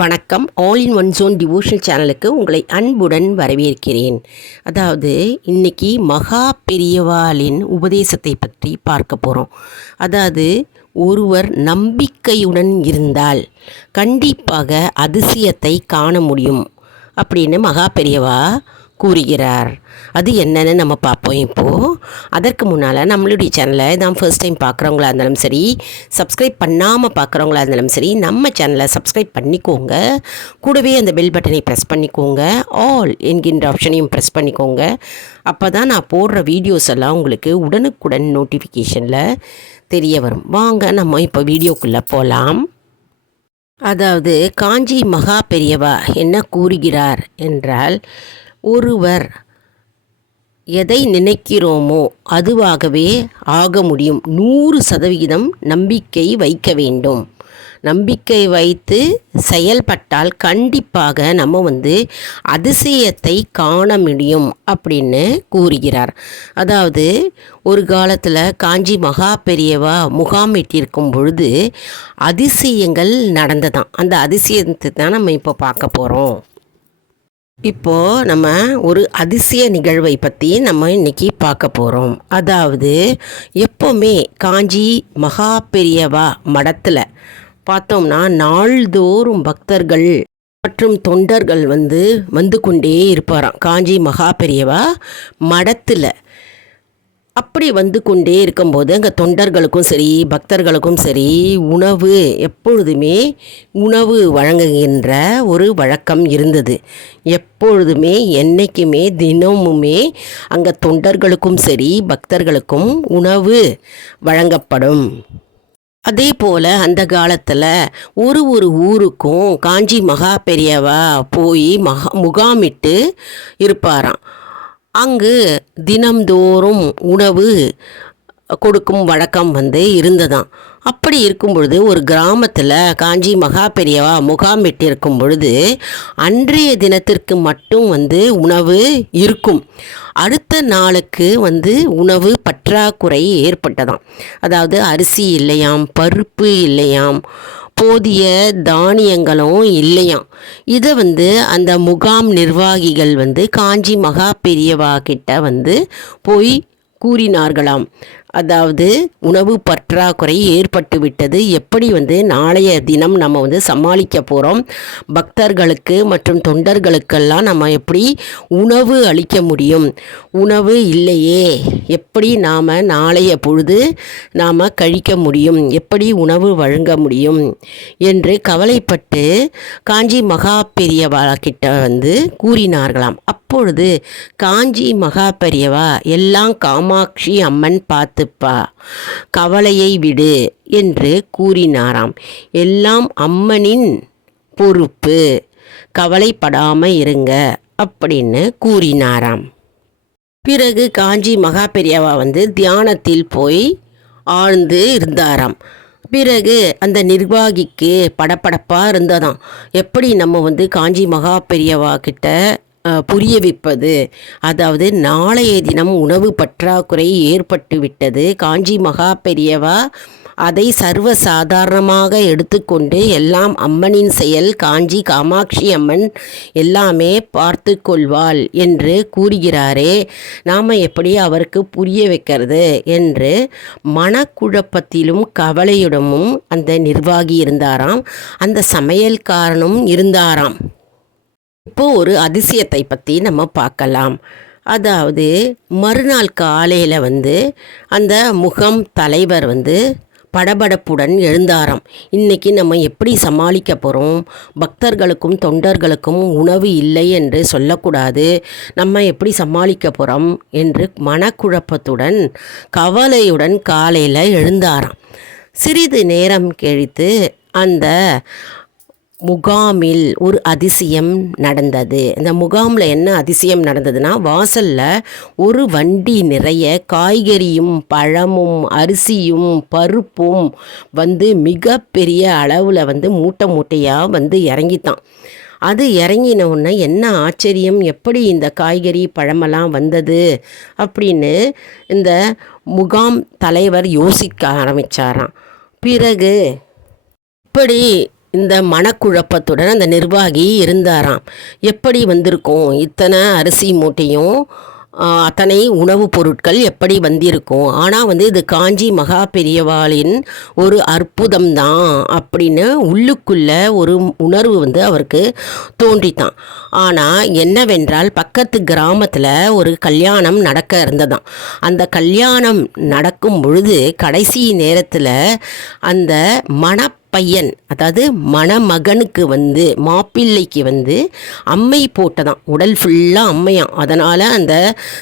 வணக்கம். All in one zone devotional சேனலுக்கு உங்களை அன்புடன் வரவேற்கிறேன். அதாவது இன்னைக்கு மகா பெரியவாளின் உபதேசத்தை பற்றி பார்க்க போகிறோம் அதாவது ஒருவர் நம்பிக்கையுடன் இருந்தால் கண்டிப்பாக அதிசயத்தை காண முடியும். அப்படின்னு மகா பெரியவா கூறுகிறார். அது என்னன்னு நம்ம பார்ப்போம் இப்போது அதற்கு முன்னால் நம்மளுடைய சேனலை தான் ஃபர்ஸ்ட் டைம் பார்க்குறவங்களா இருந்தாலும் சரி சப்ஸ்கிரைப் பண்ணாமல் பார்க்குறவங்களா இருந்தாலும் சரி நம்ம சேனலை சப்ஸ்கிரைப் பண்ணிக்கோங்க. கூடவே அந்த பெல் பட்டனை ப்ரெஸ் பண்ணிக்கோங்க. ஆல் என்கின்ற ஆப்ஷனையும் ப்ரெஸ் பண்ணிக்கோங்க. அப்போ தான் நான் போடுற வீடியோஸ் எல்லாம் உங்களுக்கு உடனுக்குடன் நோட்டிஃபிகேஷனில் தெரிய வரும். வாங்க நம்ம இப்போ வீடியோக்குள்ளே போகலாம் அதாவது காஞ்சி மகா பெரியவா என்ன கூறுகிறார் என்றால் ஒருவர் எதை நினைக்கிறோமோ அதுவாகவே ஆக முடியும். நூறு சதவிகிதம் நம்பிக்கை வைக்க வேண்டும். நம்பிக்கை வைத்து செயல்பட்டால் கண்டிப்பாக நம்ம வந்து அதிசயத்தை காண முடியும் அப்படின்னு கூறுகிறார். அதாவது ஒரு காலத்தில் காஞ்சி மகா பெரியவா முகாமிட்டிருக்கும் பொழுது அதிசயங்கள் நடந்ததான் அந்த அதிசயத்தை தான் நம்ம இப்போ பார்க்க போகிறோம் இப்போது நம்ம ஒரு அதிசய நிகழ்வை பற்றி நம்ம இன்றைக்கி பார்க்க போகிறோம் அதாவது எப்போவுமே காஞ்சி மகா பெரியவா மடத்தில் பார்த்தோம்னா நாள்தோறும் பக்தர்கள் மற்றும் தொண்டர்கள் வந்து வந்து கொண்டே இருப்பாராம். காஞ்சி மகா பெரியவா மடத்தில் அப்படி வந்து கொண்டே இருக்கும்போது அங்கே தொண்டர்களுக்கும் சரி பக்தர்களுக்கும் சரி உணவு எப்பொழுதுமே உணவு வழங்குகின்ற ஒரு வழக்கம் இருந்தது. எப்பொழுதுமே என்றைக்குமே தினமுமே அங்கே தொண்டர்களுக்கும் சரி பக்தர்களுக்கும் உணவு வழங்கப்படும். அதே போல் அந்த காலத்தில் ஒரு ஒரு ஊருக்கும் காஞ்சி மகா பெரியவா போய் மகா முகாமிட்டு இருப்பாராம். அங்கு தினம்தோறும் உணவு கொடுக்கும் வழக்கம் வந்து இருந்ததாம். அப்படி இருக்கும் பொழுது ஒரு கிராமத்தில் காஞ்சி மகா பெரியவா முகாமிட்டிருக்கும் பொழுது அன்றைய தினத்திற்கு மட்டும் வந்து உணவு இருக்கும். அடுத்த நாளுக்கு வந்து உணவு பற்றாக்குறை ஏற்பட்டதாம். அதாவது அரிசி இல்லையாம் பருப்பு இல்லையாம் போதிய தானியங்களும் இல்லையாம். இதை வந்து அந்த முகாம் நிர்வாகிகள் வந்து காஞ்சி மகா பெரியவா கிட்ட வந்து போய் கூறினார்களாம். அதாவது உணவு பற்றாக்குறை ஏற்பட்டுவிட்டது. எப்படி வந்து நாளைய தினம் நம்ம வந்து சமாளிக்க போகிறோம் பக்தர்களுக்கு மற்றும் தொண்டர்களுக்கெல்லாம் நம்ம எப்படி உணவு அளிக்க முடியும்? உணவு இல்லையே. எப்படி நாம் நாளைய பொழுது நாம் கழிக்க முடியும்? எப்படி உணவு வழங்க முடியும்? என்று கவலைப்பட்டு காஞ்சி மகா பெரியவா கிட்ட வந்து கூறினார்களாம். அப்பொழுது காஞ்சி மகா பெரியவா எல்லாம் காமாட்சி அம்மன் பார்த்து பார்த்துப்பா. கவலையை விடு என்று கூறினாராம். எல்லாம் அம்மனின் பொறுப்பு. கவலைப்படாமல் இருங்க அப்படின்னு கூறினாராம். பிறகு காஞ்சி மகா பெரியவா வந்து தியானத்தில் போய் ஆழ்ந்து இருந்தாராம். பிறகு அந்த நிர்வாகிக்கு படப்படப்பாக இருந்ததாம். எப்படி நம்ம வந்து காஞ்சி மகா பெரியவா கிட்ட புரிய வைப்பது அதாவது நாளைய தினம் உணவு பற்றாக்குறை ஏற்பட்டுவிட்டது. காஞ்சி மகா பெரியவா அதை சர்வ சாதாரணமாக எடுத்துக்கொண்டு எல்லாம் அம்மனின் செயல் காஞ்சி காமாட்சி அம்மன் எல்லாமே பார்த்து கொள்வாள் என்று கூறுகிறாரே. நாம் எப்படி அவருக்கு புரிய வைக்கிறது என்று மனக்குழப்பத்திலும் கவலையுடமும் அந்த நிர்வாகி இருந்தாராம். அந்த சமையல்காரனும் இருந்தாராம். இப்போ ஒரு அதிசயத்தை பற்றி நம்ம பார்க்கலாம். அதாவது மறுநாள் காலையில் வந்து அந்த முகம் தலைவர் வந்து படபடப்புடன் எழுந்தாராம். இன்றைக்கி நம்ம எப்படி சமாளிக்க போகிறோம் பக்தர்களுக்கும் தொண்டர்களுக்கும் உணவு இல்லை என்று சொல்லக்கூடாது. நம்ம எப்படி சமாளிக்க போகிறோம் என்று மனக்குழப்பத்துடன் கவலையுடன் காலையில் எழுந்தாராம். சிறிது நேரம் கழித்து அந்த முகாமில் ஒரு அதிசயம் நடந்தது. இந்த முகாமில் என்ன அதிசயம் நடந்ததுன்னா வாசலில் ஒரு வண்டி நிறைய காய்கறியும் பழமும் அரிசியும் பருப்பும் வந்து மிகப்பெரிய அளவில் வந்து மூட்டை மூட்டையாக வந்து இறங்கித்தான் அது இறங்கின உடனே என்ன ஆச்சரியம் எப்படி இந்த காய்கறி பழமெல்லாம் வந்தது அப்படின்னு இந்த முகாம் தலைவர் யோசிக்க ஆரம்பிச்சாராம். பிறகு இப்படி இந்த மனக்குழப்பத்துடன் அந்த நிர்வாகி இருந்தாராம். எப்படி வந்திருக்கும்? இத்தனை அரிசி மூட்டையும் அத்தனை உணவுப் பொருட்கள் எப்படி வந்திருக்கும்? ஆனால் வந்து இது காஞ்சி மகா பெரியவாளின் ஒரு அற்புதம் தான் அப்படின்னு உள்ளுக்குள்ள ஒரு உணர்வு வந்து அவருக்கு தோன்றித்தான். ஆனால் என்னவென்றால் பக்கத்து கிராமத்தில் ஒரு கல்யாணம் நடக்க இருந்ததாம். அந்த கல்யாணம் நடக்கும் பொழுது கடைசி நேரத்தில் அந்த மண பையன் அதாவது மணமகனுக்கு வந்து மாப்பிள்ளைக்கு வந்து அம்மை போட்டதாம் உடல் ஃபுல்லாக அம்மையாம் அதனால் அந்த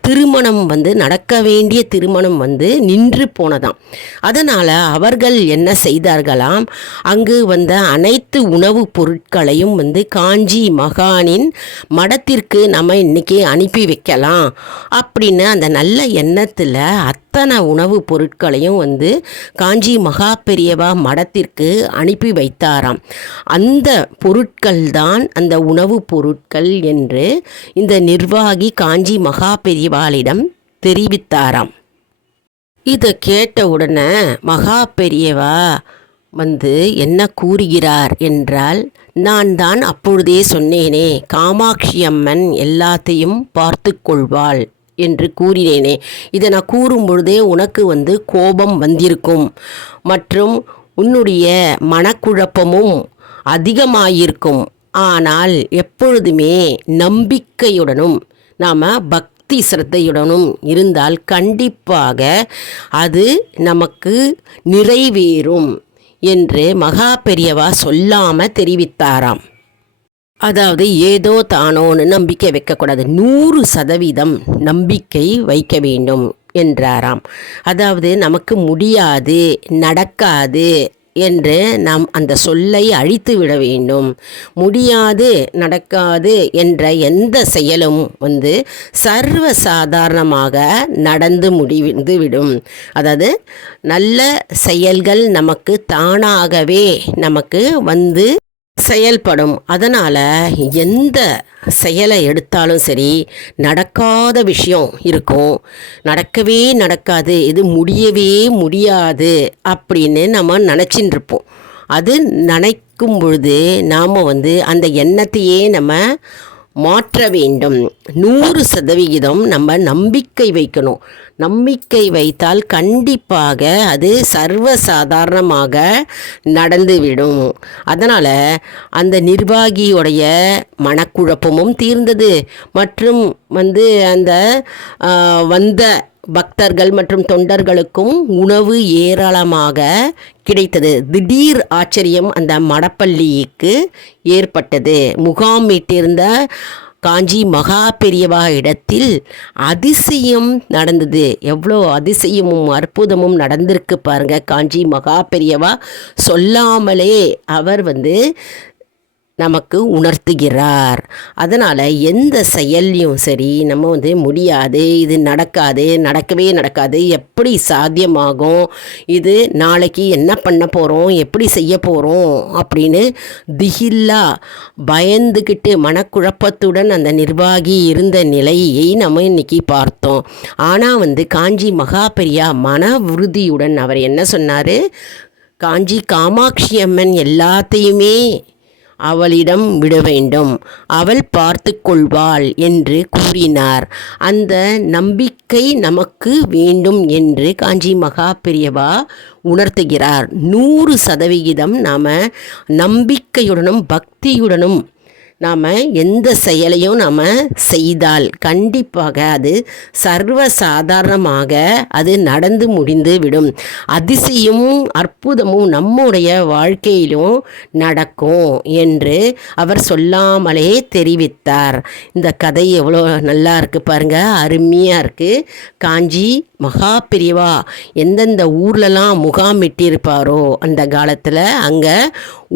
திருமணம் வந்து நடக்க வேண்டிய திருமணம் வந்து நின்று போனதாம் அதனால் அவர்கள் என்ன செய்தார்களாம்? அங்கு வந்த அனைத்து உணவுப் பொருட்களையும் வந்து காஞ்சி மகானின் மடத்திற்கு நம்ம இன்றைக்கி அனுப்பி வைக்கலாம். அப்படின்னு அந்த நல்ல எண்ணத்தில் அத்தனை உணவுப் பொருட்களையும் வந்து காஞ்சி மகா பெரியவா மடத்திற்கு அனுப்பி வைத்தாராம். அந்த பொருட்கள் தான் அந்த உணவுப் பொருட்கள் என்று இந்த நிர்வாகி காஞ்சி மகா பெரியவாளிடம் தெரிவித்தாராம். இதை கேட்ட உடனே மகா பெரியவா வந்து என்ன கூறுகிறார் என்றால் நான் தான் அப்பொழுதே சொன்னேனே காமாட்சி அம்மன் எல்லாத்தையும் பார்த்து கொள்வாள் என்று கூறினேனே. இதை நான் கூறும் பொழுதே உனக்கு வந்து கோபம் வந்திருக்கும். மற்றும் உன்னுடைய மனக்குழப்பமும் அதிகமாயிருக்கும். ஆனால் எப்பொழுதுமே நம்பிக்கையுடனும் நாம் பக்தி சிரத்தையுடனும் இருந்தால் கண்டிப்பாக அது நமக்கு நிறைவேறும் என்று மகா பெரியவா சொல்லாமல் தெரிவித்தாராம். அதாவது ஏதோ தானோன்னு நம்பிக்கை வைக்கக்கூடாது. நூறு சதவீதம் நம்பிக்கை வைக்க வேண்டும். என்றாராம். அதாவது நமக்கு முடியாது நடக்காது என்று நாம் அந்த சொல்லை அழித்து விட வேண்டும். முடியாது நடக்காது என்ற எந்த செயலும் வந்து சர்வ சாதாரணமாக நடந்து முடிந்து விடும். அதாவது நல்ல செயல்கள் நமக்கு தானாகவே நமக்கு வந்து செயல்படும். அதனால் எந்த செயலை எடுத்தாலும் சரி நடக்காத விஷயம் இருக்கும். நடக்கவே நடக்காது இது முடியவே முடியாது அப்படின்னு நம்ம நினச்சின்னு இருப்போம் அது நினைக்கும் பொழுது நாம் வந்து அந்த எண்ணத்தையே நம்ம மாற்ற வேண்டும். நூறு சதவிகிதம் நம்ம நம்பிக்கை வைக்கணும். நம்பிக்கை வைத்தால் கண்டிப்பாக அது சர்வசாதாரணமாக நடந்துவிடும். அதனால் அந்த நிர்வாகியுடைய மனக்குழப்பமும் தீர்ந்தது. மற்றும் வந்து அந்த வந்த பக்தர்கள் மற்றும் தொண்டர்களுக்கும் உணவு ஏராளமாக கிடைத்தது. திடீர் ஆச்சரியம் அந்த மடப்பள்ளிக்கு ஏற்பட்டது. முகாமிட்டிருந்த காஞ்சி மகா பெரியவா இடத்தில் அதிசயம் நடந்தது. எவ்வளோ அதிசயமும் அற்புதமும் நடந்திருக்கு பாருங்க. காஞ்சி மகா பெரியவா சொல்லாமலே அவர் வந்து நமக்கு உணர்த்துகிறார். அதனால் எந்த செயல்லையும் சரி நம்ம வந்து முடியாது இது நடக்காது நடக்கவே நடக்காது எப்படி சாத்தியமாகும் இது நாளைக்கு என்ன பண்ண போகிறோம் எப்படி செய்ய போகிறோம் அப்படின்னு திகில்லா பயந்துக்கிட்டு மனக்குழப்பத்துடன் அந்த நிர்வாகி இருந்த நிலையை நம்ம இன்னைக்கு பார்த்தோம். ஆனால் வந்து காஞ்சி மகா பெரியா மன உறுதியுடன் அவர் என்ன சொன்னார்? காஞ்சி காமாட்சி அம்மன் எல்லாத்தையுமே அவளிடம் விட வேண்டும் அவள் பார்த்து கொள்வாள் என்று கூறினார். அந்த நம்பிக்கை நமக்கு வேண்டும் என்று காஞ்சி மகா பெரியவா உணர்த்துகிறார். நூறு சதவிகிதம் நாம் நம்பிக்கையுடனும் பக்தியுடனும் நாம் எந்த செயலையும் நாம் செய்தால் கண்டிப்பாக அது சர்வ சாதாரணமாக அது நடந்து முடிந்து விடும். அதிசயமும் அற்புதமும் நம்முடைய வாழ்க்கையிலும் நடக்கும் என்று அவர் சொல்லாமலே தெரிவித்தார். இந்த கதை எவ்வளோ நல்லா இருக்குது பாருங்க. அருமையாக இருக்குது காஞ்சி மகா பிரிவா எந்தெந்த ஊர்லலாம் முகாமிட்டிருப்பாரோ அந்த காலத்தில் அங்கே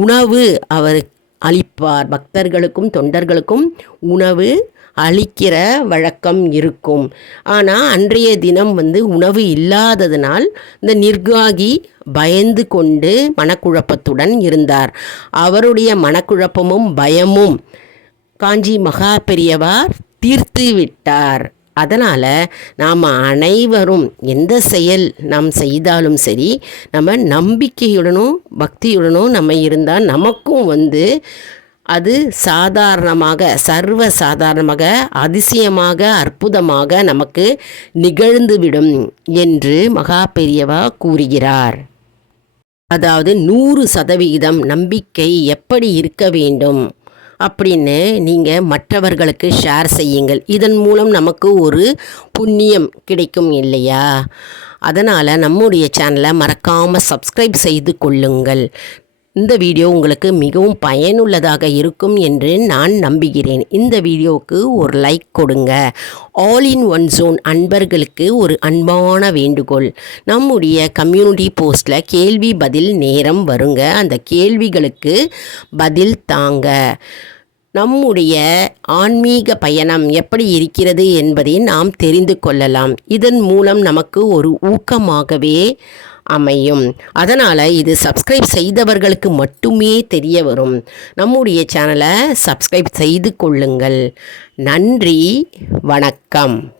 உணவு அவருக்கு அளிப்பார் பக்தர்களுக்கும் தொண்டர்களுக்கும் உணவு அளிக்கிற வழக்கம் இருக்கும். ஆனால் அன்றைய தினம் வந்து உணவு இல்லாததினால் இந்த நிர்வாகி பயந்து கொண்டு மனக்குழப்பத்துடன் இருந்தார். அவருடைய மனக்குழப்பமும் பயமும் காஞ்சி மகா பெரியவார் தீர்த்து விட்டார். அதனால் நாம் அனைவரும் எந்த செயல் நாம் செய்தாலும் சரி நம்ம நம்பிக்கையுடனும் பக்தியுடனும் நம்ம இருந்தால் நமக்கும் வந்து அது சாதாரணமாக சர்வ சாதாரணமாக அதிசயமாக அற்புதமாக நமக்கு நிகழ்ந்துவிடும் என்று மகா பெரியவா கூறுகிறார். அதாவது நூறு சதவிகிதம் நம்பிக்கை எப்படி இருக்க வேண்டும்? அப்படின்னு நீங்கள் மற்றவர்களுக்கு ஷேர் செய்யுங்கள். இதன் மூலம் நமக்கு ஒரு புண்ணியம் கிடைக்கும் இல்லையா? அதனால் நம்முடைய சேனலை மறக்காமல் சப்ஸ்கிரைப் செய்து கொள்ளுங்கள். இந்த வீடியோ உங்களுக்கு மிகவும் பயனுள்ளதாக இருக்கும் என்று நான் நம்புகிறேன். இந்த வீடியோவுக்கு ஒரு லைக் கொடுங்க. ஆல் இன் ஒன் ஜோன் அன்பர்களுக்கு ஒரு அன்பான வேண்டுகோள். நம்முடைய கம்யூனிட்டி போஸ்டில் கேள்வி பதில் நேரம் வருங்க. அந்த கேள்விகளுக்கு பதில் தாங்க. நம்முடைய ஆன்மீக பயணம் எப்படி இருக்கிறது என்பதை நாம் தெரிந்து கொள்ளலாம். இதன் மூலம் நமக்கு ஒரு ஊக்கமாகவே அமையும். அதனால் இது சப்ஸ்கிரைப் செய்தவர்களுக்கு மட்டுமே தெரிய வரும். நம்முடைய சேனலை சப்ஸ்கிரைப் செய்து கொள்ளுங்கள். நன்றி வணக்கம்.